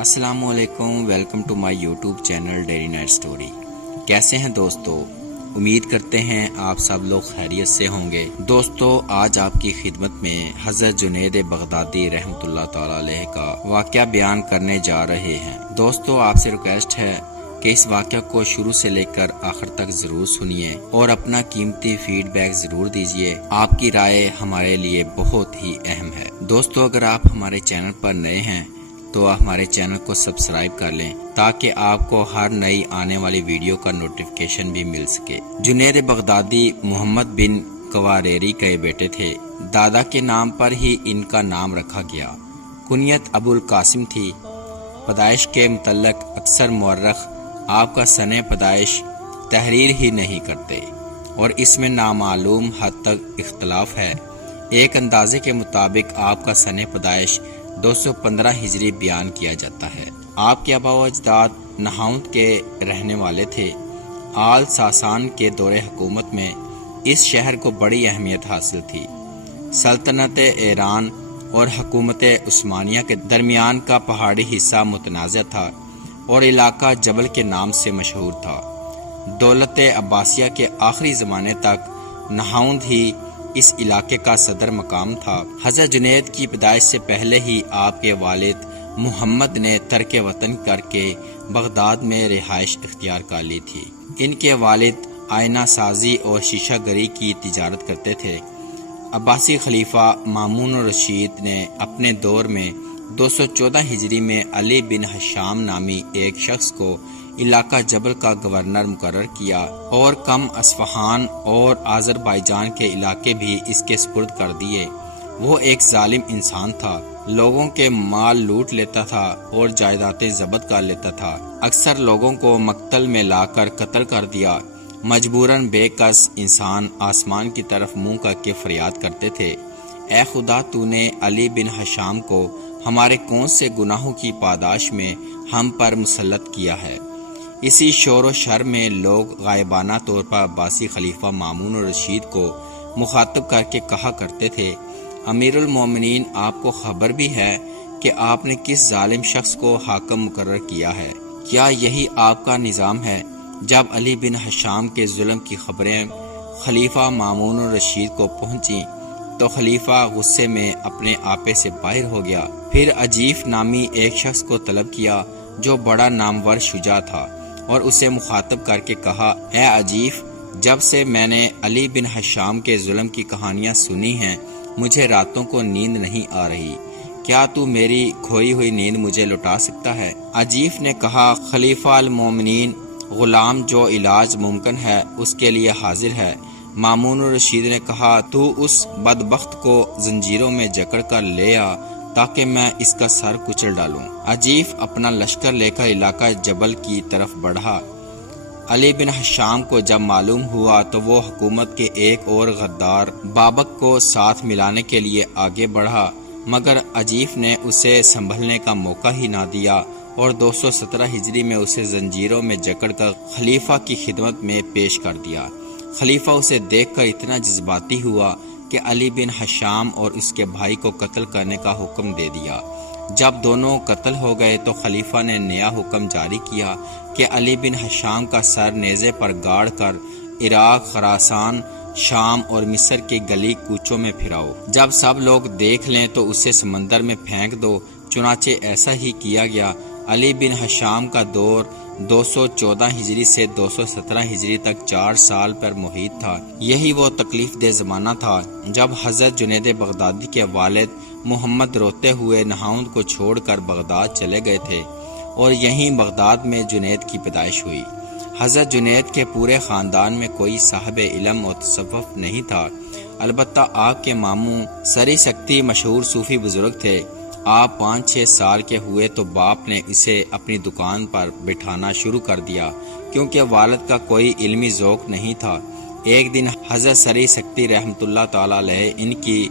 السلام علیکم، welcome to my YouTube channel dairy night story. کیسے ہیں دوستو؟ امید کرتے ہیں آپ سب لوگ خیریت سے ہوں گے۔ دوستو، آج آپ کی خدمت میں حضرت جنید بغدادی رحمۃ اللہ تعالی علیہ کا واقعہ بیان کرنے جا رہے ہیں۔ دوستو، آپ سے ریکویسٹ ہے کہ اس واقعہ کو شروع سے لے کر آخر تک ضرور سنیے اور اپنا قیمتی فیڈ بیک ضرور دیجیے۔ آپ کی رائے ہمارے لیے بہت ہی اہم ہے۔ دوستو، اگر آپ ہمارے چینل پر نئے ہیں تو ہمارے چینل کو سبسکرائب کر لیں تاکہ آپ کو ہر نئی آنے والی ویڈیو کا نوٹیفیکیشن بھی مل سکے۔ جنید بغدادی محمد بن قواریری کے بیٹے تھے۔ دادا کے نام پر ہی ان کا نام رکھا گیا۔ کنیت ابو القاسم تھی۔ پیدائش کے متعلق اکثر مورخ آپ کا سن پیدائش تحریر ہی نہیں کرتے اور اس میں نامعلوم حد تک اختلاف ہے۔ ایک اندازے کے مطابق آپ کا سن پیدائش 215 ہجری بیان کیا جاتا ہے۔ آپ کے آباء و اجداد نہاوند کے رہنے والے تھے۔ آل ساسان کے دور حکومت میں اس شہر کو بڑی اہمیت حاصل تھی۔ سلطنت ایران اور حکومت عثمانیہ کے درمیان کا پہاڑی حصہ متنازع تھا اور علاقہ جبل کے نام سے مشہور تھا۔ دولت عباسیہ کے آخری زمانے تک نہاوند ہی اس علاقے کا صدر مقام تھا۔ حضرت جنید کی پیدائش سے پہلے ہی آپ کے والد محمد نے ترک وطن کر کے بغداد میں رہائش اختیار کر لی تھی۔ ان کے والد آئینہ سازی اور شیشہ گری کی تجارت کرتے تھے۔ عباسی خلیفہ مامون الرشید نے اپنے دور میں 214 ہجری میں علی بن ہشام نامی ایک شخص کو علاقہ جبل کا گورنر مقرر کیا اور کم اصفہان اور آذربائیجان کے علاقے بھی اس کے سپرد کر دیے۔ وہ ایک ظالم انسان تھا، لوگوں کے مال لوٹ لیتا تھا اور جائیدادیں ضبط کر لیتا تھا۔ اکثر لوگوں کو مقتل میں لا کر قتل کر دیا۔ مجبوراً بے کس انسان آسمان کی طرف منہ کر کے فریاد کرتے تھے، اے خدا، تو نے علی بن ہشام کو ہمارے کون سے گناہوں کی پاداش میں ہم پر مسلط کیا ہے؟ اسی شور و شر میں لوگ غائبانہ طور پر عباسی خلیفہ مامون الرشید کو مخاطب کر کے کہا کرتے تھے، امیر المومنین، آپ کو خبر بھی ہے کہ آپ نے کس ظالم شخص کو حاکم مقرر کیا ہے؟ کیا یہی آپ کا نظام ہے؟ جب علی بن ہشام کے ظلم کی خبریں خلیفہ مامون الرشید کو پہنچیں تو خلیفہ غصے میں اپنے آپے سے باہر ہو گیا۔ پھر عجیف نامی ایک شخص کو طلب کیا جو بڑا نامور شجاع تھا اور اسے مخاطب کر کے کہا، اے عجیف، جب سے میں نے علی بن ہشام کے ظلم کی کہانیاں سنی ہیں مجھے راتوں کو نیند نہیں آ رہی۔ کیا تو میری کھوئی ہوئی نیند مجھے لوٹا سکتا ہے؟ عجیف نے کہا، خلیفہ المومنین، غلام جو علاج ممکن ہے اس کے لیے حاضر ہے۔ مامون الرشید نے کہا، تو اس بدبخت کو زنجیروں میں جکڑ کر لے آ تاکہ میں اس کا سر کچل ڈالوں۔ عجیف اپنا لشکر لے کر علاقہ جبل کی طرف بڑھا۔ علی بن ہشام کو جب معلوم ہوا تو وہ حکومت کے ایک اور غدار بابک کو ساتھ ملانے کے لیے آگے بڑھا، مگر عجیف نے اسے سنبھلنے کا موقع ہی نہ دیا اور 217 ہجری میں اسے زنجیروں میں جکڑ کر خلیفہ کی خدمت میں پیش کر دیا۔ خلیفہ اسے دیکھ کر اتنا جذباتی ہوا کہ علی بن ہشام اور اس کے بھائی کو قتل کرنے کا حکم دے دیا۔ جب دونوں قتل ہو گئے تو خلیفہ نے نیا حکم جاری کیا کہ علی بن ہشام کا سر نیزے پر گاڑ کر عراق، خراسان، شام اور مصر کے گلی کوچوں میں پھراؤ۔ جب سب لوگ دیکھ لیں تو اسے سمندر میں پھینک دو۔ چنانچہ ایسا ہی کیا گیا۔ علی بن ہشام کا دور 214 ہجری سے 217 ہجری تک 4 سال پر محیط تھا۔ یہی وہ تکلیف دہ زمانہ تھا جب حضرت جنید بغدادی کے والد محمد روتے ہوئے نہاوند کو چھوڑ کر بغداد چلے گئے تھے اور یہیں بغداد میں جنید کی پیدائش ہوئی۔ حضرت جنید کے پورے خاندان میں کوئی صاحب علم و تصوف نہیں تھا، البتہ آپ کے ماموں سری سکتی مشہور صوفی بزرگ تھے۔ آپ 5-6 سال کے ہوئے تو باپ نے اسے اپنی دکان پر بٹھانا شروع کر دیا کیونکہ والد کا کوئی علمی ذوق نہیں تھا۔ ایک دن حضرت سری سکتی رحمۃ اللہ تعالی علیہ ان کی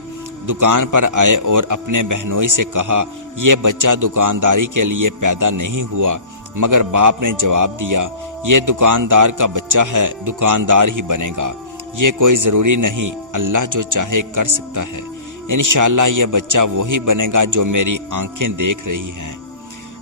دکان پر آئے اور اپنے بہنوئی سے کہا، یہ بچہ دکانداری کے لیے پیدا نہیں ہوا، مگر باپ نے جواب دیا، یہ دکاندار کا بچہ ہے، دکاندار ہی بنے گا، یہ کوئی ضروری نہیں، اللہ جو چاہے کر سکتا ہے، انشاءاللہ یہ بچہ وہی بنے گا جو میری آنکھیں دیکھ رہی ہیں۔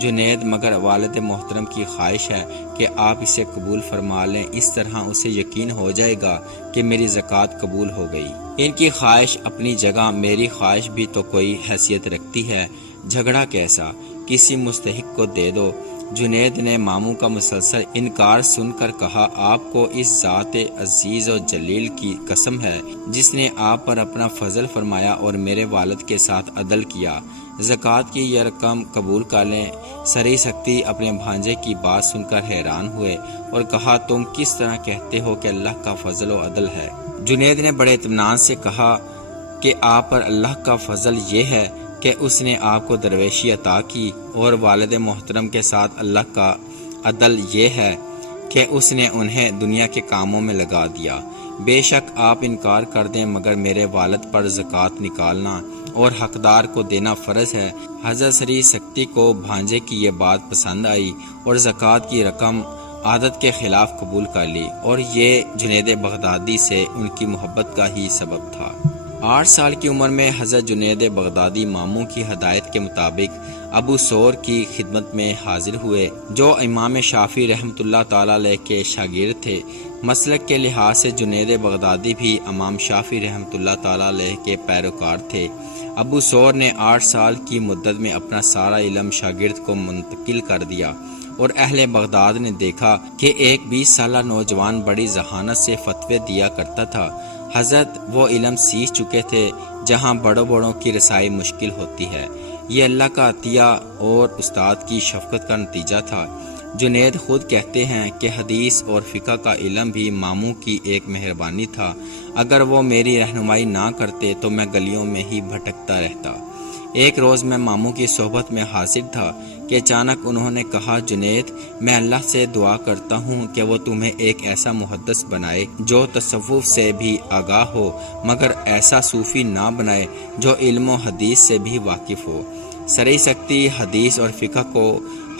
جنید مگر والد محترم کی خواہش ہے کہ آپ اسے قبول فرما لیں، اس طرح اسے یقین ہو جائے گا کہ میری زکوٰۃ قبول ہو گئی۔ ان کی خواہش اپنی جگہ، میری خواہش بھی تو کوئی حیثیت رکھتی ہے، جھگڑا کیسا، کسی مستحق کو دے دو۔ جنید نے ماموں کا مسلسل انکار سن کر کہا، آپ کو اس ذات عزیز و جلیل کی قسم ہے جس نے آپ پر اپنا فضل فرمایا اور میرے والد کے ساتھ عدل کیا، زکوٰۃ کی یہ رقم قبول کر لیں۔ سری سکتی اپنے بھانجے کی بات سن کر حیران ہوئے اور کہا، تم کس طرح کہتے ہو کہ اللہ کا فضل و عدل ہے؟ جنید نے بڑے اطمینان سے کہا کہ آپ پر اللہ کا فضل یہ ہے کہ اس نے آپ کو درویشی عطا کی، اور والد محترم کے ساتھ اللہ کا عدل یہ ہے کہ اس نے انہیں دنیا کے کاموں میں لگا دیا۔ بے شک آپ انکار کر دیں مگر میرے والد پر زکوٰۃ نکالنا اور حقدار کو دینا فرض ہے۔ حضرت سری سکتی کو بھانجے کی یہ بات پسند آئی اور زکوٰۃ کی رقم عادت کے خلاف قبول کر لی، اور یہ جنید بغدادی سے ان کی محبت کا ہی سبب تھا۔ 8 سال کی عمر میں حضرت جنید بغدادی ماموں کی ہدایت کے مطابق ابو ثور کی خدمت میں حاضر ہوئے، جو امام شافعی رحمۃ اللہ تعالیٰ علیہ کے شاگرد تھے۔ مسلک کے لحاظ سے جنید بغدادی بھی امام شافعی رحمۃ اللہ تعالیٰ علیہ کے پیروکار تھے۔ ابو ثور نے 8 سال کی مدت میں اپنا سارا علم شاگرد کو منتقل کر دیا، اور اہل بغداد نے دیکھا کہ ایک 20 سالہ نوجوان بڑی ذہانت سے فتوے دیا کرتا تھا۔ حضرت وہ علم سیکھ چکے تھے جہاں بڑوں بڑوں کی رسائی مشکل ہوتی ہے۔ یہ اللہ کا عطیہ اور استاد کی شفقت کا نتیجہ تھا۔ جنید خود کہتے ہیں کہ حدیث اور فقہ کا علم بھی ماموں کی ایک مہربانی تھا، اگر وہ میری رہنمائی نہ کرتے تو میں گلیوں میں ہی بھٹکتا رہتا۔ ایک روز میں ماموں کی صحبت میں حاضر تھا کہ اچانک انہوں نے کہا، جنید، میں اللہ سے دعا کرتا ہوں کہ وہ تمہیں ایک ایسا محدث بنائے جو تصوف سے بھی آگاہ ہو، مگر ایسا صوفی نہ بنائے جو علم و حدیث سے بھی واقف ہو۔ سری سکتی حدیث اور فقہ کو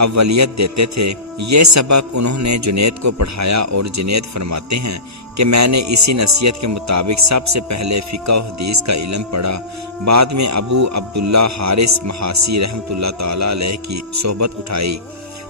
اولیت دیتے تھے۔ یہ سبق انہوں نے جنید کو پڑھایا، اور جنید فرماتے ہیں کہ میں نے اسی نصیحت کے مطابق سب سے پہلے فقہ و حدیث کا علم پڑھا، بعد میں ابو عبداللہ حارث محاسی رحمۃ اللہ تعالیٰ علیہ کی صحبت اٹھائی،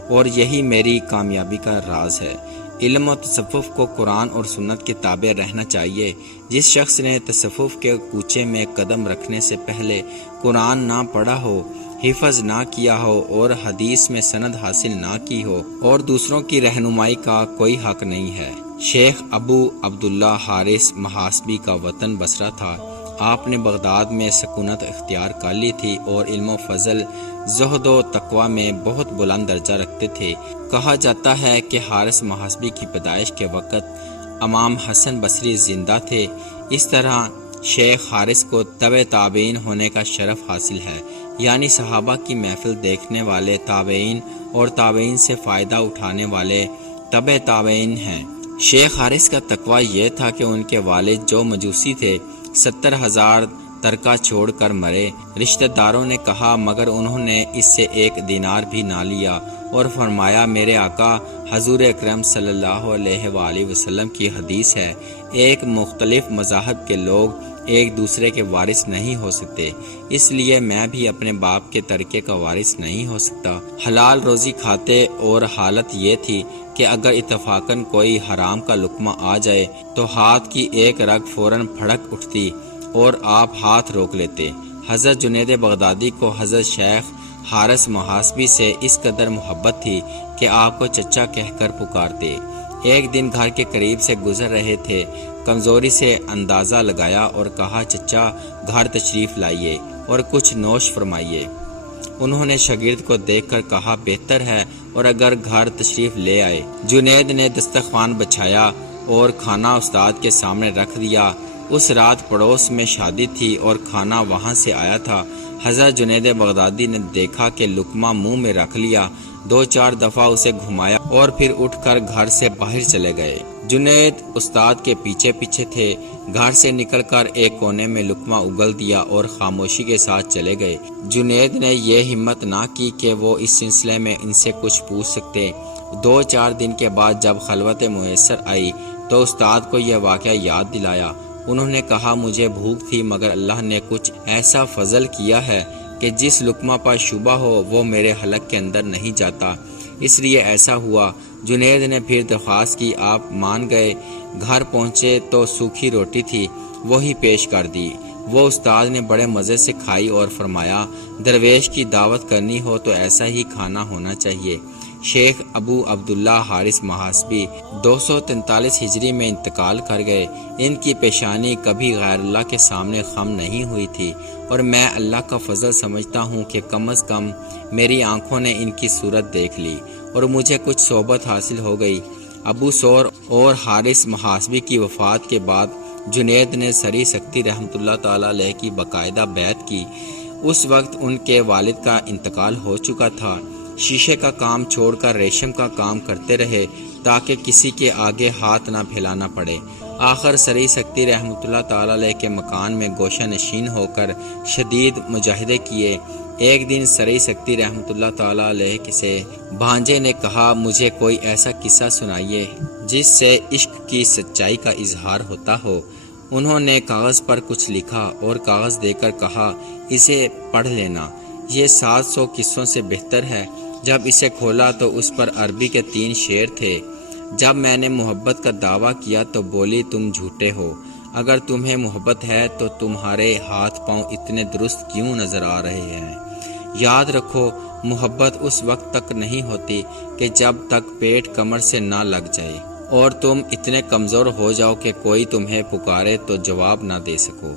اور یہی میری کامیابی کا راز ہے۔ علم و تصوف کو قرآن اور سنت کے تابع رہنا چاہیے۔ جس شخص نے تصوف کے کوچے میں قدم رکھنے سے پہلے قرآن نہ پڑھا ہو، حفظ نہ کیا ہو اور حدیث میں سند حاصل نہ کی ہو، اور دوسروں کی رہنمائی کا کوئی حق نہیں ہے۔ شیخ ابو عبداللہ حارث محاسبی کا وطن بصرہ تھا۔ آپ نے بغداد میں سکونت اختیار کر لی تھی اور علم و فضل، زہد و تقوی میں بہت بلند درجہ رکھتے تھے۔ کہا جاتا ہے کہ حارث محاسبی کی پیدائش کے وقت امام حسن بصری زندہ تھے۔ اس طرح شیخ حارث کو تبع تابعین ہونے کا شرف حاصل ہے، یعنی صحابہ کی محفل دیکھنے والے تابعین اور تابعین سے فائدہ اٹھانے والے تبع تابعین ہیں۔ شیخ حارث کا تقوی یہ تھا کہ ان کے والد جو مجوسی تھے 70,000 ترکہ چھوڑ کر مرے۔ رشتہ داروں نے کہا مگر انہوں نے اس سے 1 دینار بھی نہ لیا، اور فرمایا، میرے آقا حضور اکرم صلی اللہ علیہ وآلہ وسلم کی حدیث ہے، ایک مختلف مذاہب کے لوگ ایک دوسرے کے وارث نہیں ہو سکتے، اس لیے میں بھی اپنے باپ کے ترکے کا وارث نہیں ہو سکتا۔ حلال روزی کھاتے، اور حالت یہ تھی کہ اگر اتفاقاً کوئی حرام کا لقمہ آ جائے تو ہاتھ کی ایک رگ فوراً پھڑک اٹھتی اور آپ ہاتھ روک لیتے۔ حضرت جنید بغدادی کو حضرت شیخ حارث محاسبی سے اس قدر محبت تھی کہ آپ کو چچا کہہ کر پکارتے۔ ایک دن گھر کے قریب سے گزر رہے تھے، کمزوری سے اندازہ لگایا اور کہا، چچا گھر تشریف لائیے اور کچھ نوش فرمائیے۔ انہوں نے شاگرد کو دیکھ کر کہا، بہتر ہے، اور اگر گھر تشریف لے آئے۔ جنید نے دسترخوان بچھایا اور کھانا استاد کے سامنے رکھ دیا۔ اس رات پڑوس میں شادی تھی اور کھانا وہاں سے آیا تھا۔ حضرت جنید بغدادی نے دیکھا کہ لقمہ منہ میں رکھ لیا، 2-4 دفعہ اسے گھمایا اور پھر اٹھ کر گھر سے باہر چلے گئے۔ جنید استاد کے پیچھے پیچھے تھے۔ گھر سے نکل کر ایک کونے میں لقمہ اگل دیا اور خاموشی کے ساتھ چلے گئے۔ جنید نے یہ ہمت نہ کی کہ وہ اس سلسلے میں ان سے کچھ پوچھ سکتے۔ 2-4 دن کے بعد جب خلوت میسر آئی تو استاد کو یہ واقعہ یاد دلایا۔ انہوں نے کہا، مجھے بھوک تھی مگر اللہ نے کچھ ایسا فضل کیا ہے کہ کہ جس لقمہ پر شبہ ہو وہ میرے حلق کے اندر نہیں جاتا، اس لیے ایسا ہوا۔ جنید نے پھر درخواست کی، آپ مان گئے۔ گھر پہنچے تو سوکھی روٹی تھی، وہی پیش کر دی۔ وہ استاد نے بڑے مزے سے کھائی اور فرمایا، درویش کی دعوت کرنی ہو تو ایسا ہی کھانا ہونا چاہیے۔ شیخ ابو عبداللہ حارث محاسبی 243 ہجری میں انتقال کر گئے۔ ان کی پیشانی کبھی غیر اللہ کے سامنے خم نہیں ہوئی تھی، اور میں اللہ کا فضل سمجھتا ہوں کہ کم از کم میری آنکھوں نے ان کی صورت دیکھ لی اور مجھے کچھ صحبت حاصل ہو گئی۔ ابو ثور اور حارث محاسبی کی وفات کے بعد جنید نے سری سکتی رحمۃ اللہ تعالی علیہ کی باقاعدہ بیعت کی۔ اس وقت ان کے والد کا انتقال ہو چکا تھا۔ شیشے کا کام چھوڑ کر ریشم کا کام کرتے رہے تاکہ کسی کے آگے ہاتھ نہ پھیلانا پڑے۔ آخر سری سکتی رحمۃ اللہ تعالی علیہ کے مکان میں گوشہ نشین ہو کر شدید مجاہدے کیے۔ ایک دن سری سکتی رحمۃ اللہ تعالی علیہ سے بھانجے نے کہا، مجھے کوئی ایسا قصہ سنائیے جس سے عشق کی سچائی کا اظہار ہوتا ہو۔ انہوں نے کاغذ پر کچھ لکھا اور کاغذ دے کر کہا، اسے پڑھ لینا، یہ 700 قصوں سے بہتر ہے۔ جب اسے کھولا تو اس پر عربی کے 3 شعر تھے۔ جب میں نے محبت کا دعویٰ کیا تو بولی، تم جھوٹے ہو، اگر تمہیں محبت ہے تو تمہارے ہاتھ پاؤں اتنے درست کیوں نظر آ رہے ہیں؟ یاد رکھو، محبت اس وقت تک نہیں ہوتی کہ جب تک پیٹ کمر سے نہ لگ جائے اور تم اتنے کمزور ہو جاؤ کہ کوئی تمہیں پکارے تو جواب نہ دے سکو،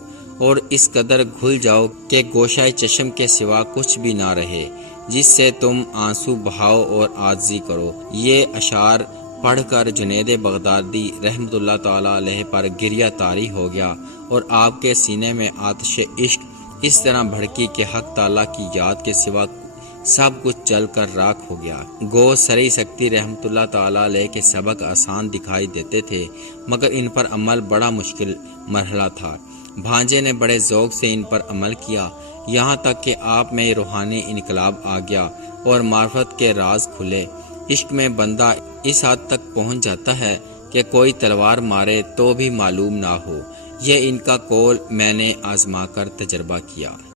اور اس قدر گھل جاؤ کہ گوشہ چشم کے سوا کچھ بھی نہ رہے جس سے تم آنسو بہاؤ اور عاجزی کرو۔ یہ اشعار پڑھ کر جنید بغدادی رحمۃ اللہ تعالی علیہ پر گریہ طاری ہو گیا، اور آپ کے سینے میں آتش عشق اس طرح بھڑکی کہ حق تعالیٰ کی یاد کے سوا سب کچھ جل کر راکھ ہو گیا۔ گو سری سکتی رحمۃ اللہ تعالی علیہ کے سبق آسان دکھائی دیتے تھے، مگر ان پر عمل بڑا مشکل مرحلہ تھا۔ بھانجے نے بڑے ذوق سے ان پر عمل کیا، یہاں تک کہ آپ میں روحانی انقلاب آ گیا اور معرفت کے راز کھلے۔ عشق میں بندہ اس حد تک پہنچ جاتا ہے کہ کوئی تلوار مارے تو بھی معلوم نہ ہو۔ یہ ان کا قول میں نے آزما کر تجربہ کیا۔